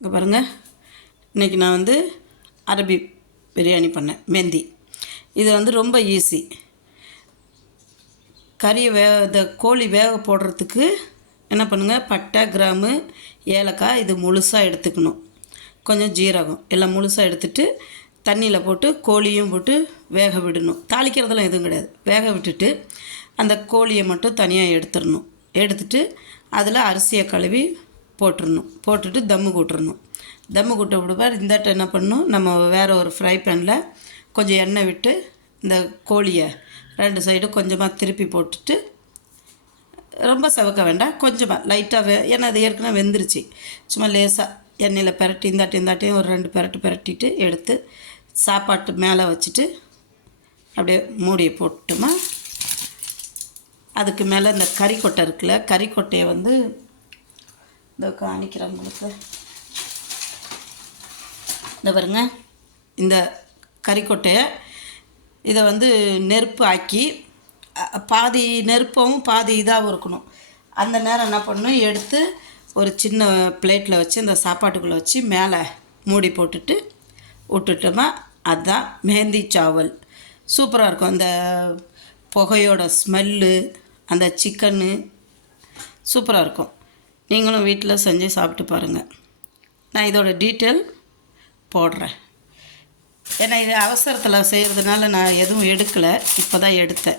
இங்கே பாருங்கள், இன்றைக்கி நான் வந்து அரபி பிரியாணி பண்ணேன், மெந்தி. இது வந்து ரொம்ப ஈஸி. கறியை இந்த கோழி வேக போடுறதுக்கு என்ன பண்ணுங்கள், பட்டை, கிராம்பு, ஏலக்காய் இது முழுசாக எடுத்துக்கணும். கொஞ்சம் ஜீரகம் எல்லாம் முழுசாக எடுத்துகிட்டு தண்ணியில் போட்டு கோழியும் போட்டு வேக விடணும். தாளிக்கிறதெல்லாம் எதுவும் கிடையாது. வேக விட்டுட்டு அந்த கோழியை மட்டும் தனியாக எடுத்துடணும். எடுத்துட்டு அதில் அரிசியை கழுவி போட்டுடணும். போட்டுட்டு தம்மு கூட்டுறணும். தம்மு கூட்ட விடுவார். இந்தாட்ட என்ன பண்ணணும், நம்ம வேறு ஒரு ஃப்ரை பேனில் கொஞ்சம் எண்ணெய் விட்டு இந்த கோழியை 2 சைடும் கொஞ்சமாக திருப்பி போட்டுட்டு, ரொம்ப செவக்க வேண்டாம், கொஞ்சமாக லைட்டாக ஏன்னா அது ஏற்கனவே வெந்துருச்சு. சும்மா லேசாக எண்ணெயில் பெரட்டி இந்தாட்டையும் ஒரு 2 பெரட்டு பெரட்டிட்டு எடுத்து சாப்பாட்டு மேலே வச்சுட்டு அப்படியே மூடியை போட்டுமா. அதுக்கு மேலே இந்த கறிக்கொட்டை இருக்குல்ல, கறிக்கொட்டையை வந்து இந்த காணிக்கிறவங்களுக்கு இந்த பாருங்க, இந்த கறிக்கொட்டையை இதை வந்து நெருப்பு ஆக்கி பாதி நெருப்பாகவும் பாதி இதாகவும் இருக்கணும். அந்த நேரம் என்ன பண்ணணும், எடுத்து ஒரு சின்ன பிளேட்டில் வச்சு இந்த சாப்பாட்டுக்குள்ளே வச்சு மேலே மூடி போட்டுட்டு விட்டுட்டோமா. அதுதான் மெஹந்தி சாவல். சூப்பராக இருக்கும். அந்த புகையோட ஸ்மெல்லு, அந்த சிக்கன்னு சூப்பராக இருக்கும். நீங்களும் வீட்டில் செஞ்சு சாப்பிட்டு பாருங்கள். நான் இதோட டீட்டெயில் போடுறேன். ஏன்னா இது அவசரத்தில் செய்கிறதுனால நான் எதுவும் எடுக்கலை, இப்போ தான் எடுத்தேன்.